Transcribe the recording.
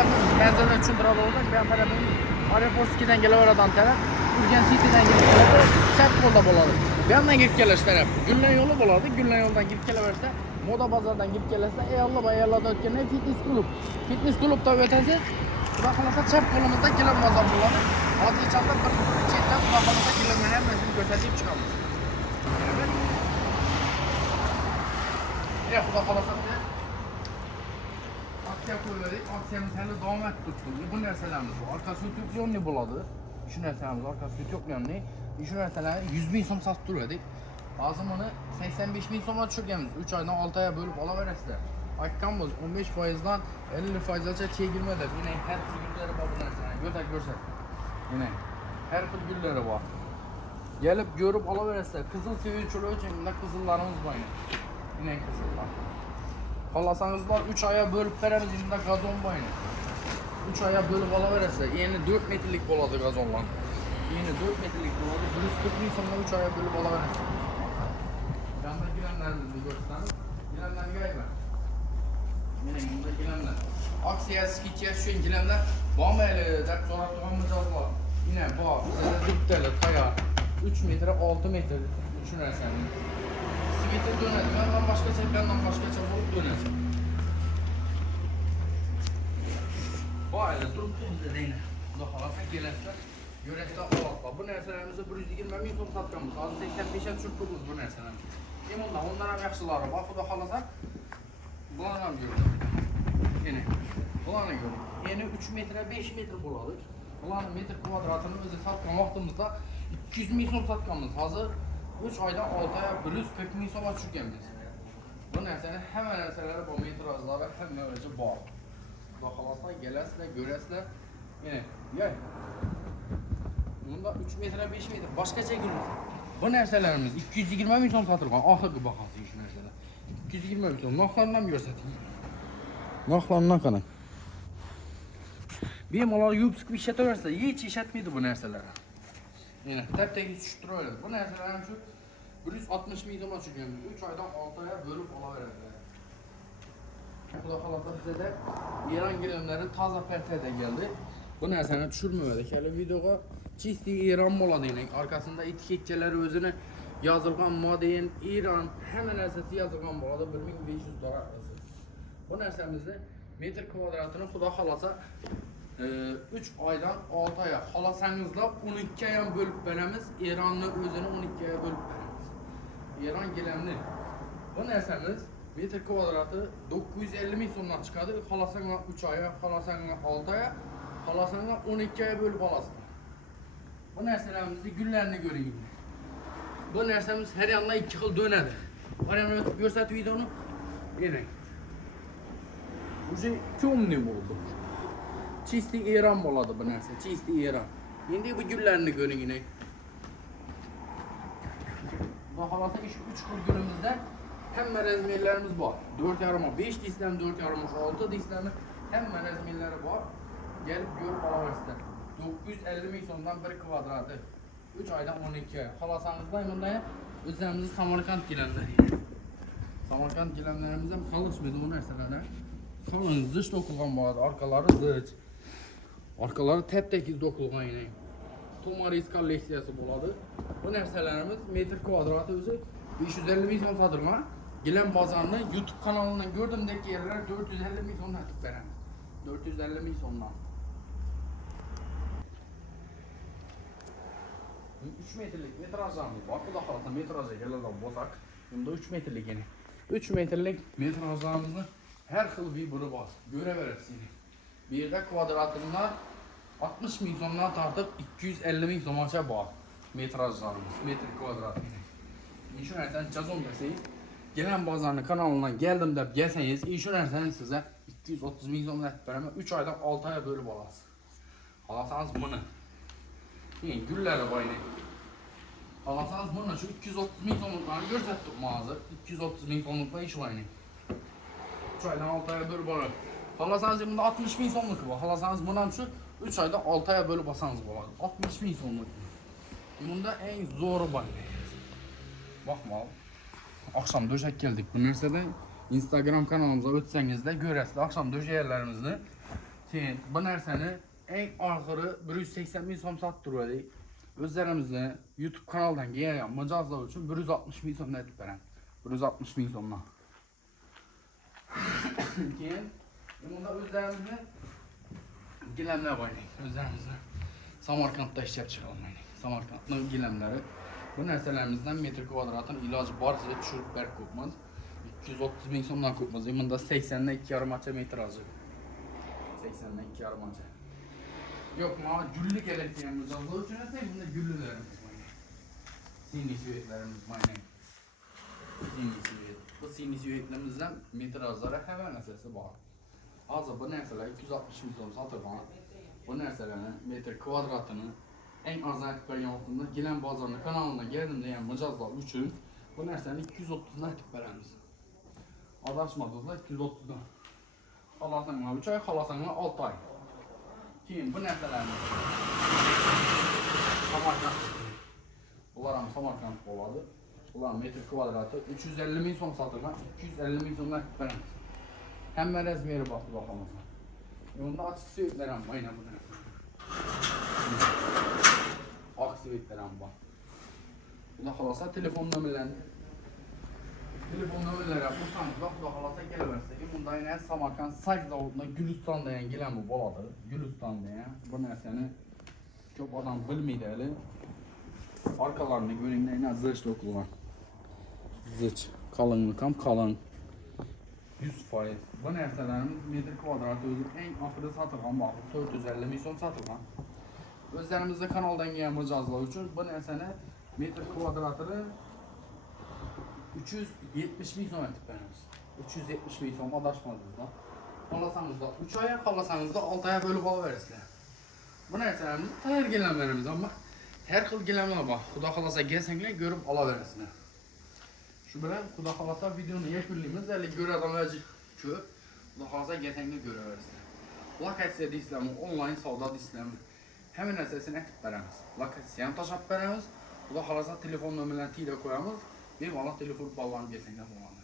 tarafımız benzinler için durada olacak. Ben tarafımız Arapolski'den gelevereden taraf, Urgen City'den geleverden çat yolda boladı. Bir yandan girip geliş taraf, Güllen yolu boladı. Güllen yoldan girip geleverse, Moda Bazar'dan girip gelirse, eyvallah da ötkene fitness kulüp. Fitness kulüpte ötesiz, Kuda kalırsa çap kolumuzda Güllen Bazar boladı. Altı içinde bir çetten kuda kalırsa Güllen'in her mesini gösterdiğim çıkamız. Evet. Ya kuda kalırsa aksiya koyuyoruz. Aksiyamız hele devam ettik. Bu narsalarimiz bu. Arkası yok ne buladı? Şu narsalarimiz arkası yok ne? Şu narsaları 100.000 so'm satib turdik. Hozir buni 85.000 so'mga tushirganmiz. 3 oydan 6 oyga bo'lib olaverasizlar. Aytganmiz 15%dan 50%gacha chegirmada. Yine her xil gullari bor bu narsalarning. Yo'tak ko'rsat. Yine her xil gullari bor. Gelip görüp olaverasizlar. Qizil sevuvchilar uchun bunda qizillarimiz bor. Yine qizillar. Xalasanızlar 3 aya bölüp veremiz bunda gazon var. 3 aya bölüp alaverasizlar. Yeni 4 metrlik boladı gazonlar. Yeni 4 metrlik boladı. 140.000 so'mga 3 aya bölüp alaverasizlar. Yanda girenlerimizni gösterdim. Girenler gayba. Yine bunda girenler. Aksiya, skitsiya şu girenler. Bağmayla dert sonra tuğamız var. Yine bağ. Bize dipteli, kaya. 3 metre, 6 metre. Düşünürsen. Skit'i döner. Benden başka olup döner. Bu aile durup bizde değil. Bu halasa gelesler. Göresler olaslar. Bu nerselerimizi 120.000 so'm satganmiz. Hozir 85'e tushirdik bu narsalarni. Ondan ham yaxshilari bor. Xudo xolasa bularni ham ko'ring. Yine bularni ko'ring. Yeni 3 metre 5 metre bo'ladi. Bularni metr kvadratini o'zi satgan vaqtimizda 200.000 so'm satganmiz. Hozir 3 oydan 6 oya 140.000 so'mga tushirganmiz. Bu narsaning hamma narsalari bor, metrajlari hamma o'zi bor. Xudo xolasa kelasizlar, ko'rasizlar. Yine gel. Bunda 3 metre 5 metre başkacha gulmiz. Bu narsalarimiz 220.000 so'm sotilgan. Oxirgi bahosi shu narsalar. 220.000 so'm. Narxlarni ham ko'rsating. Narxlarni qarang. Bemalol yuvib siqib ishlataversa, hech ishlatmaydi bu narsalar. Yine tep-tekis tushib turaveradi. Bu narsalar ham shu 160.000 so'mga tushgan. 3 oydan 6 oyga bo'lib olaveradi. Xudo xolasa bizda Eron gilamlari toza partiyada geldi. Bu narsani tushirmadik. Hali videoga chisti Eron bo'ladi dedik. Arkasında etiketchalar o'zini yozilgan model Eron hamma narsasi yozilgan bo'ladi. 1500 dollar. Bu narsamizni metr kvadratini xudo xolasa 3 oydan 6 oya xolasangizlar 12 ga ham bo'lib beramiz. Eronni o'zini 12 ga bo'lib beramiz. Eron gilamni. Bu narsamiz metr kvadratı 950.000 so'mdan chiqadi. Xolasanglar 3 oya, xolasanglar 6 oya, xolasanglar 12 oya bo'lib olasizlar. Bu narsalarimizni gullarni ko'ring. Bu narsamiz her yandan 2 xil dönadi. Har yana o'tib ko'rsatib videoni. Qarang. Уже темный bo'ldi. Chisti Eron bo'ladi bu narsa, chisti Eron. Endi bu gullarni ko'ring yine. Bu xolasa 3 xil gulimizda hamma razmerlarimiz bor. 4,5, 5 dislam, 4,5, 6 dislamni hamma razmerlari bor. Gelip görüp alaversizlar. 950.000 so'mdan 1 kvadratı. 3 oydan 12 oy. Xolasanızlar bunda o'zlarimizni Samarqand gilamlari. Samarqand gilamlarimiz ham qolishmaydi bu narsalardan. Qalin zich to'qilgan bo'ladi. Orqalari zich. Orqalari tep-tekis to'qilgan yine. Tomaris kolleksiyasi bo'ladi. Bu narsalarimiz metr kvadratı o'zi 550.000 so'm sotilgan. Gilam bozorni YouTube kanalından gördüğümdeki yerler 450.000 so'mdan tutib beramiz. 450.000 so'mdan. 3 metrlik metrajlarimiz bor. Xudo xolasa metrajga keladigan bo'lsak, bunda 3 metrlik yine. 3 metrlik metrajlarimizni her xil biri bor. Ko'raverasizlar. Bu yerda kvadratlar 60.000 so'mdan tortib 250.000 so'mgacha bor. Metrajlarimiz, metr kvadrat. Shu narsani jazom bersangiz, Gelen Bazar'ın kanalından geldim deb gelsangiz, shu narsani size 230.000 so'm aytib beraman. 3 oydan 6 oya bo'lib olasiz. Xolasangiz buni. Keyin gullari bor yine. Xolasangiz buni shu 230.000 so'mliklarni ko'rsatdik hozir. 230.000 so'mliklar ish bor yine. 3 oydan 6 oya bo'lib oladi. Xolasangiz bunda 60.000 so'mlik bor. Xolasangiz buni ham shu 3 oyda 6 oya bo'lib olsangiz bo'ladi. 60.000 so'mlik. Bunda eng zo'ri bor. Bakma. Akşam döşek geldik bu narsada. Instagram kanalımıza ötseniz de görəsiniz. Akşam döşek yerlerimizni Keyin bu narsani eng oxiri 180 ming so'm sotib turdik. O'zlarimizning YouTube kanaldan kelgan mijozlar uchun 160 ming so'mdan aytib beraman. 160 ming so'mdan. Keyin bunda o'zlarimizni gilamlar qo'ydik. O'zlarimizni Samarqandda ishlab chiqarmaydik. Samarqandning gilamlari. Bu narsalarimizdan metr kvadratini iloji boricha tushirib berib ko'pmiz. 230 ming so'mdan ko'pmiz. Bunda 80 dan 2,5 metr hozir. 80 dan 2,5. Yok, mana gulli kerak degan mijozlar uchun esa bunda gullilarimiz bor. Siniy suvetlarimiz bor. Siniy suvet. Bu siniy suvetlarimizdan metr hozir hamma narsasi bor. Hozir bu narsalar 260 ming so'm sotilgan. Bu narsalarni metr kvadratini eng arzon aytib bergan vaqtimda gilam bozorini kanalidan keldim degan mijozlar uchun bu narsani 230 dan aytib beramiz. Adashmadingizlar, 230 dan. Xohlasanglar 3 oy, xohlasanglar 6 oy. Keyin bu narsalarni Samarqand. Bular ham Samarqand bo'ladi. Bular metr kvadrati 350 ming so'm sotilgan, 250 ming so'mdan aytib beramiz. Hamma razmeri bor, xudo xolasa. Bunda ochiq suvetlar ham bor, aynan bu narsa. Oq suvetlar ham bor. Xudo xolasa telefon nomerlarini qo'ysangiz, xudo xolasa kelaversa. Bunda aynan Samarqand sak zavodida Guliston degan gilam bo'ladi. Guliston degan bu narsani ko'p odam bilmaydi hali. Arkalarını görünümde yine zırh dokulan. Zırh. Kalınlık ham kalın. 100%. Bu narsalarimiz metr kvadratı özü en ahırda satılgan baxıb 450 ming so'm satılgan. Özlerimizde kanaldan gelən mijozlar üçün bu narsani metr kvadratını 370 ming so'm aytib beramiz. 370 ming so'm adashmadingizlar. Xohlasangiz da 3 oy, xohlasangiz da 6 oy bölüp olaverasizlar. Bu narsalarimiz tayyor gilamlarimiz ama her xil gilamlar bor. Xudo xolasa kelsanglar ko'rib olaverasizlar. Shu bilan xudo xolasa videoni yakunlaymiz. Hali ko'radiganlar ko'p. Xudo xolasa kelsanglar ko'raverasizlar. Lokatsiya deysizlarmi, onlayn savdo deysizlarmi? Hamma narsasini aytib beramiz. Lokatsiyani tashlab beramiz. Xudo xolasa telefon nomerlarini tiyda qo'yamiz. Bemalol telefon bog'lanib kelsanglar bo'ladi.